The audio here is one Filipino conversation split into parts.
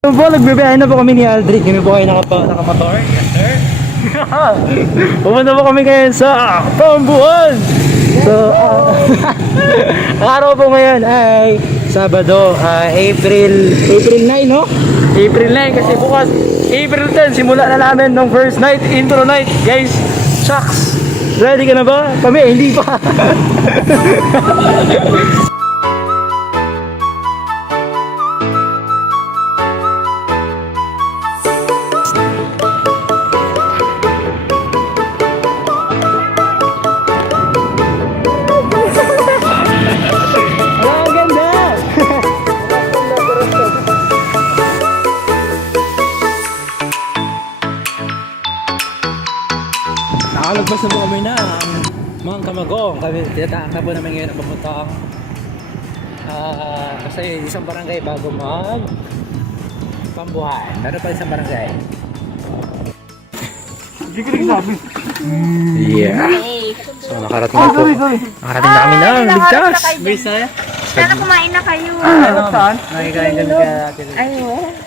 Ano po, nagbibiyahe na po kami ni Aldric. Kami po kayo nakamotor. Yes, sir. Pupunta po kami ngayon sa Pambuan. So, ang araw po ngayon ay Sabado, April 9, no? April 9 kasi bukas April 10, simula na namin ng first night, intro night. Guys, shucks. Ready ka na ba? Kami, hindi pa. Nakalagpas na po kami na mga kamagong. Kami tinataan na po namin ngayon ang papuntang kasi isang barangay bago mag Pambuhan. Meron pa isang barangay. Hindi ko nagsabi. Yeah. So nakarating na po. Nakarating na kami na. Ligtas. Base na yan. Sana kumain na kayo. Saan? Nakikain kami kaya natin.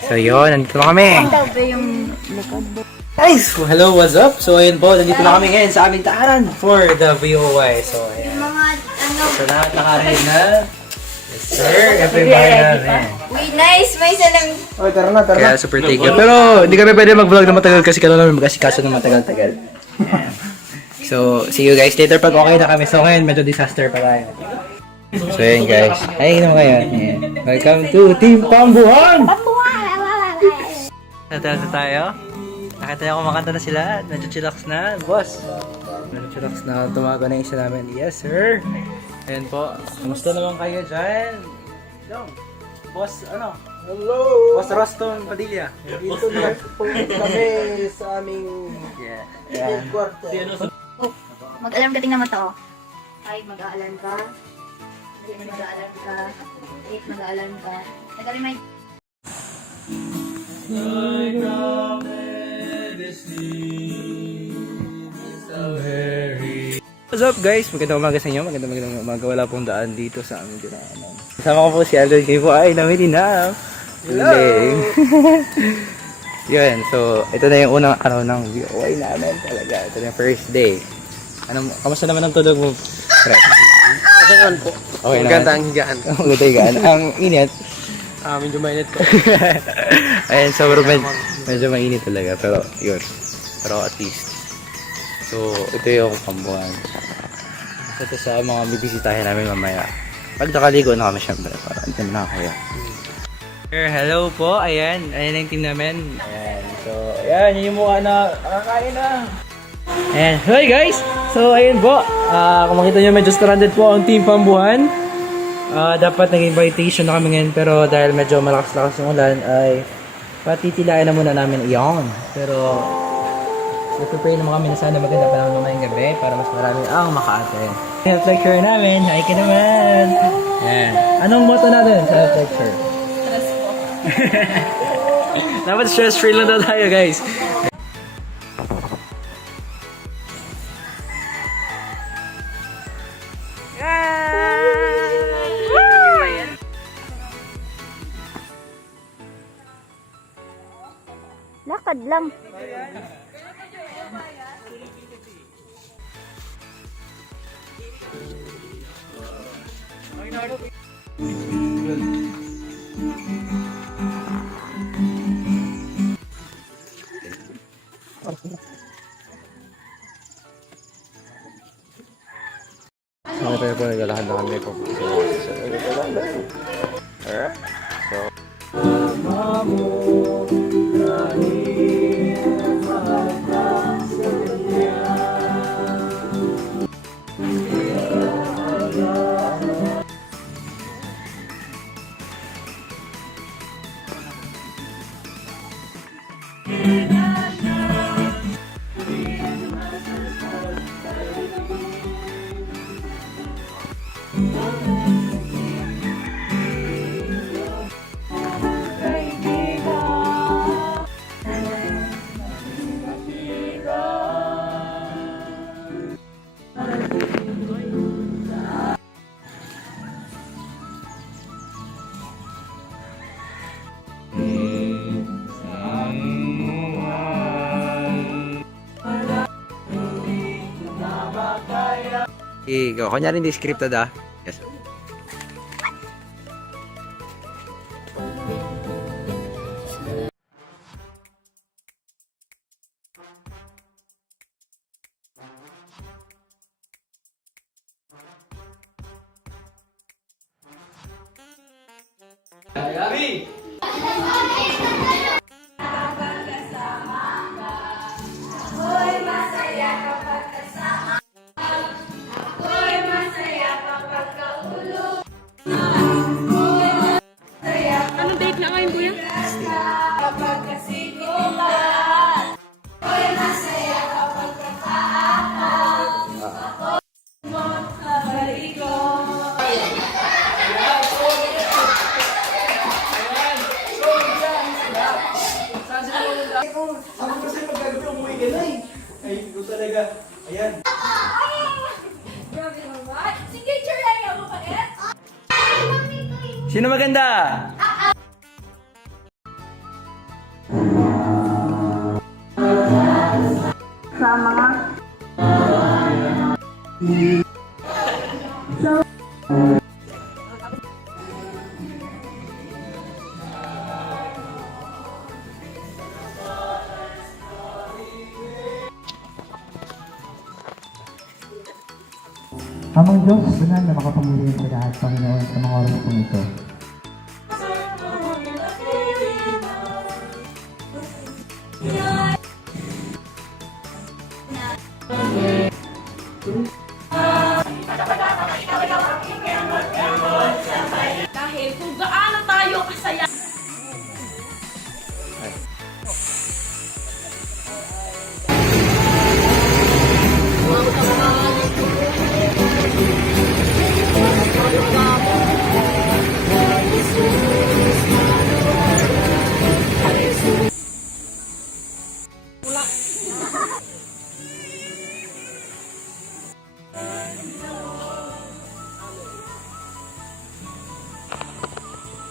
So yun, nandito na kami. Ang daw ba yung likod? Guys, hello, what's up? So ayun po, nandito na kami ngayon sa aming tahanan for the VOY. So ayan. Yung mga ano. So lahat nakaread na. Yes sir, everybody namin. Uy, nice. May isa lang. Oh, tara na. Kaya super take it. Pero hindi kami pwede mag-vlog na matagal kasi kailangan namin mag-asikaso ng matagal-tagal. Ayan. So, see you guys later pag okay na kami. So ngayon, medyo disaster pa tayo. So yun guys. Ay, naman kayo. Ayan. Welcome to Team Pambuhan! Natalasa tayo. Nakita niyo kumakanta na sila. Medyo chillax na. Boss. Medyo chillax na. Tumago na yung isa namin. Yes, sir. Ayan po. Kamusta naman kayo dyan? Dong. Boss, ano? Hello! Boss Roston Padilla. Dito na po kami sa aming headquarter. Mag-alarm ka, tingnan mo to. 5, mag-a-alarm ka. 6, mag-a-alarm ka. 8, mag-a-alarm ka. Nag-remind. What's up guys? Magandang umaga sa inyo. Magandang umaga. Wala pong daan dito sa aming dinaanan. Kasama ko po si Aldo. Kayo po ay namili-na. Hello! Yun. So, ito na yung unang araw ng VOY namin talaga. Ito na yung first day. Kamusta naman ang tulog mo, Fred? Okay naman po. Okay Maganda naman. ang higaan. Maganda higaan. Ang init. Medyo mainit po. Ayan, so medyo mainit talaga. Pero, yun. Pero at least. So, ito yung Pambuhan. So, ito sa mga bibisitahin namin mamaya. Pag nakaligo na kami syempre, para hindi naman nakakaya. Sir, hello po. Ayan. Ayan yung team namin. Ayan. So, ayan. Yun yung mukha na nakakain na. Ayan. Hi guys! So, ayun po. Kung makita nyo, medyo stranded po ang team Pambuhan. Dapat nag-invitation na kami ngayon. Pero dahil medyo malakas-lakas yung ulan, ay patitilayan na muna namin iyon. Pero, nag-prepare naman kami na sana maganda pa lang mamayang gabi para mas marami ang maka-attend. Health lecture namin. Hi ka naman! Ayan. Anong motto natin sa health lecture? Stress po. Dapat stress-free lang daw tayo, guys. Lakad lang. Ano tayo po, naglalakad na kami po. Alright. So, Go. Kunyari hindi scripted ah. Yes. Anong date na ngayon, kuya? Ako kasi pagkagabi umuwi ka na eh. Ay, ito talaga. Ayan. Signature lang yung mo pa Sino maganda? Amang Diyos, banal na makapangyarihan sa lahat, Panginoon, sa mga oras kong ito. Dahil kung gaano tayo kasaya.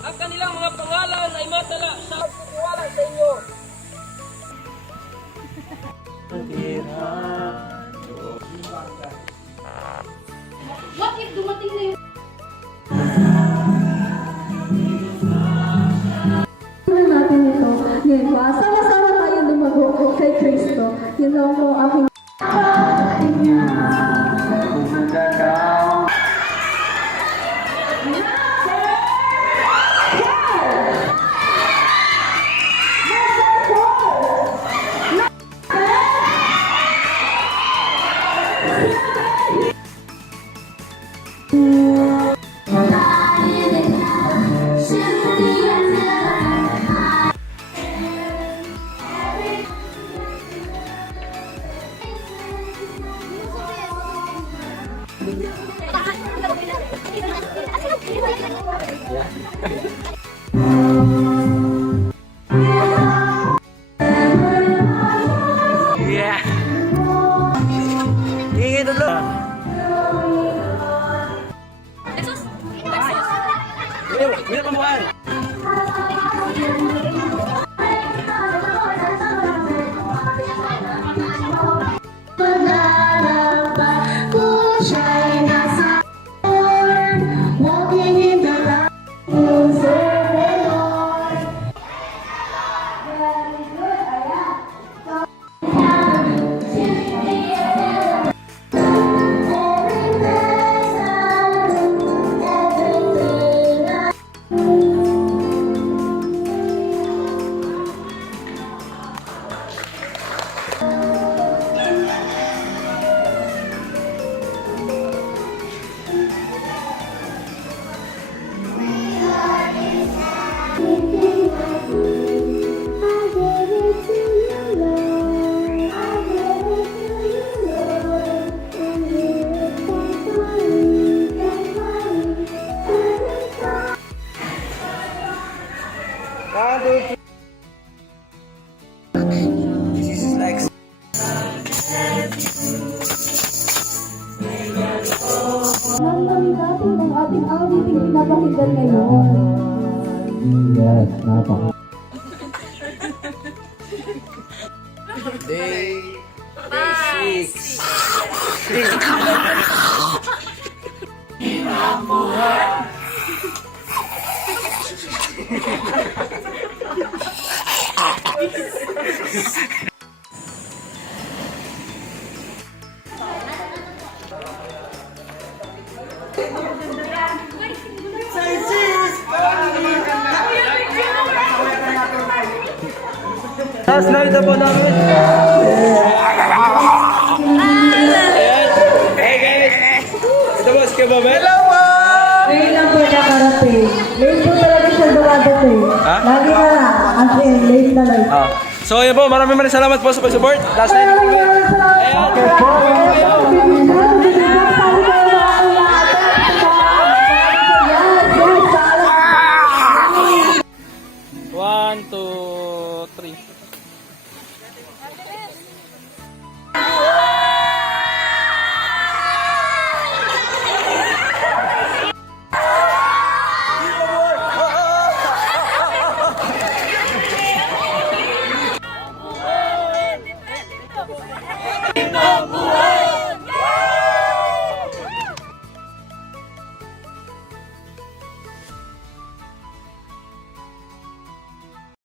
Ang kanilang mga pangalan ay matala sa pagkukuwala sa inyo. What if dumating na yung natin ito. Ngayon po, sama-sama tayo lumago kay Kristo. Yun lang po aking Yeah. Ingin dulu. Ini pembuat. Nandang natin ang ating awiting pinapakinggan ngayon. Yes, napaka. Day 6. Last night na po namin. Ayan. Hey guys. Ito po si Kebabel. Hello po. Ngayon lang po nakarating. Late po talaga siya dumadating. Ha? Lagi na lang. As in, late na lang. So ayan po, maraming salamat po sa pag-support. Last night. One, two, three.